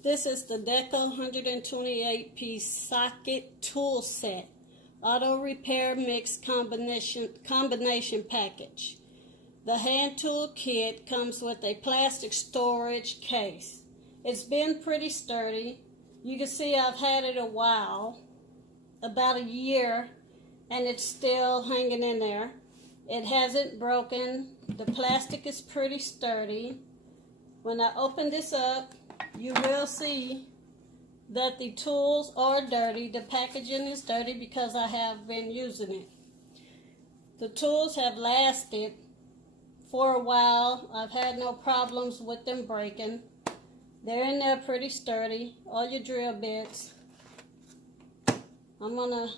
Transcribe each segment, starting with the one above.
This is the Deko 128-piece socket tool set, auto repair mix combination package. The hand tool kit comes with a plastic storage case. It's been pretty sturdy. You can see I've had it a while, about a year, and it's still hanging in there. It hasn't broken. The plastic is pretty sturdy. When I open this up, you will see that the tools are dirty. The packaging is dirty because I have been using it. The tools have lasted for a while. I've had no problems with them breaking. They're in there pretty sturdy. All your drill bits. I'm gonna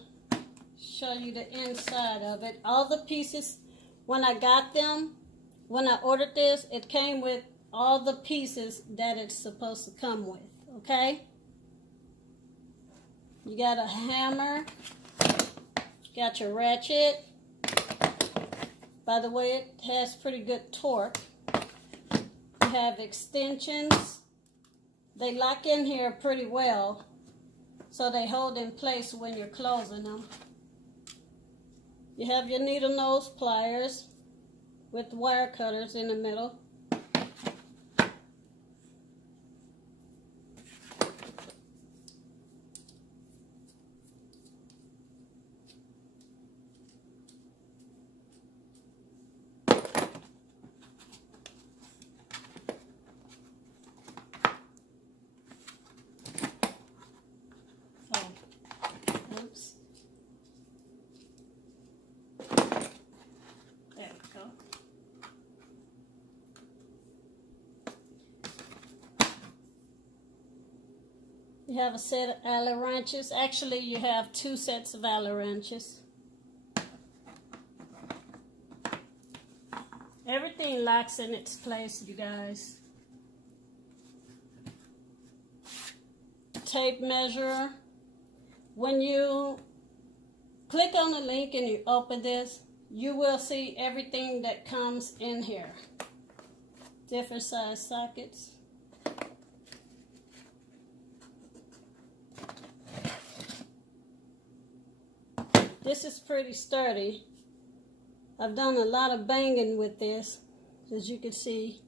show you the inside of it. All the pieces, when I got them, when I ordered this, it came with all the pieces that it's supposed to come with, okay? You got a hammer, got your ratchet. By the way, it has pretty good torque. You have extensions. They lock in here pretty well, so they hold in place when you're closing them. You have your needle nose pliers with wire cutters in the middle. Oops. There we go. You have a set of Allen wrenches. Actually, you have two sets of Allen wrenches. Everything locks in its place, you guys. Tape measure. When you click on the link and you open this, you will see everything that comes in here. Different size sockets. This is pretty sturdy. I've done a lot of banging with this, as you can see.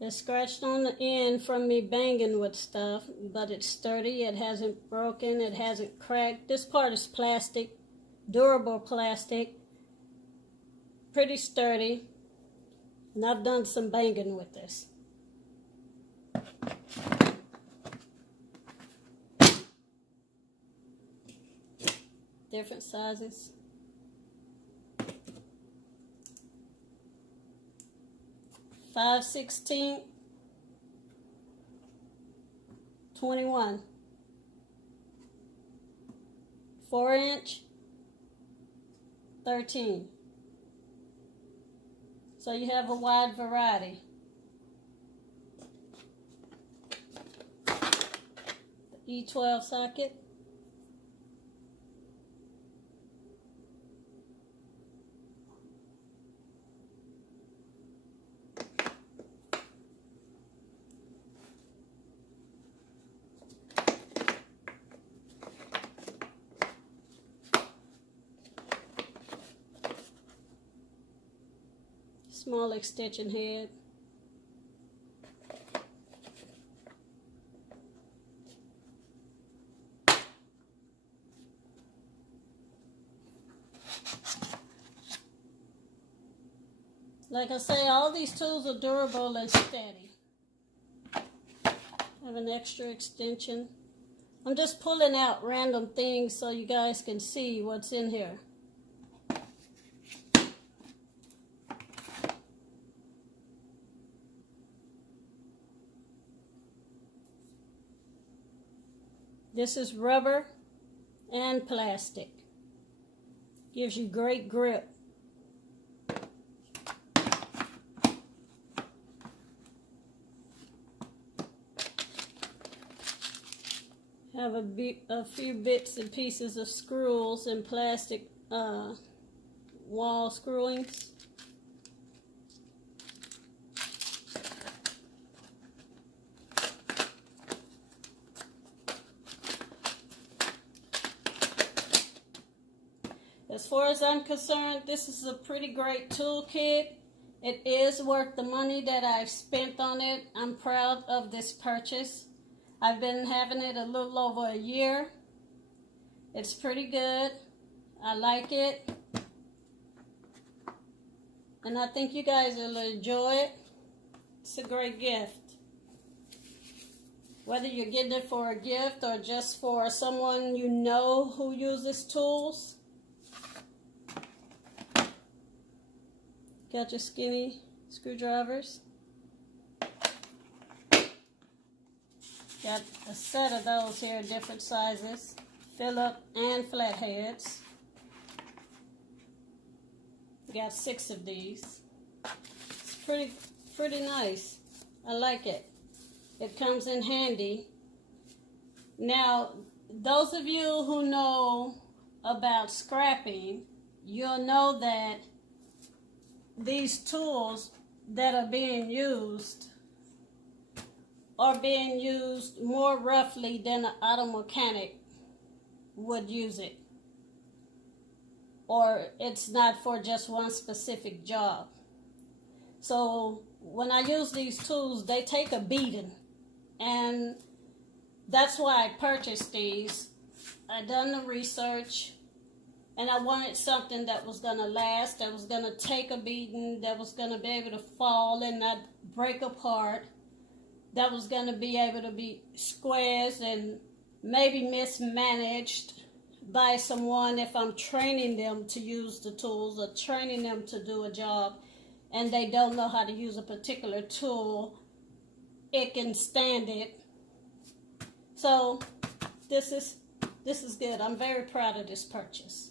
It's scratched on the end from me banging with stuff, but it's sturdy. It hasn't broken. It hasn't cracked. This part is plastic, durable plastic, pretty sturdy. And I've done some banging with this. Different sizes. Five 16, 21, 4-inch, 13. So you have a wide variety. The E12 socket. Small extension head. Like I say, all these tools are durable and steady. Have an extra extension. I'm just pulling out random things so you guys can see what's in here. This is rubber and plastic. Gives you great grip. Have a few bits and pieces of screws and plastic wall screwings. far as I'm concerned, this is a pretty great toolkit. It is worth the money that I've spent on it. I'm proud of this purchase. I've been having it a little over a year. It's pretty good. I like it. And I think you guys will enjoy it. It's a great gift. Whether you're getting it for a gift or just for someone you know who uses tools. Got your skinny screwdrivers. Got a set of those here, different sizes. Phillip and flatheads. Got 6 of these. It's pretty nice. I like it. It comes in handy. Now, those of you who know about scrapping, you'll know that these tools that are being used more roughly than an auto mechanic would use it. Or it's not for just one specific job. So when I use these tools, they take a beating. And that's why I purchased these. I done the research, and I wanted something that was going to last, that was going to take a beating, that was going to be able to fall and not break apart, that was going to be able to be squares and maybe mismanaged by someone if I'm training them to use the tools or training them to do a job and they don't know how to use a particular tool. It can stand it. So this is good. I'm very proud of this purchase.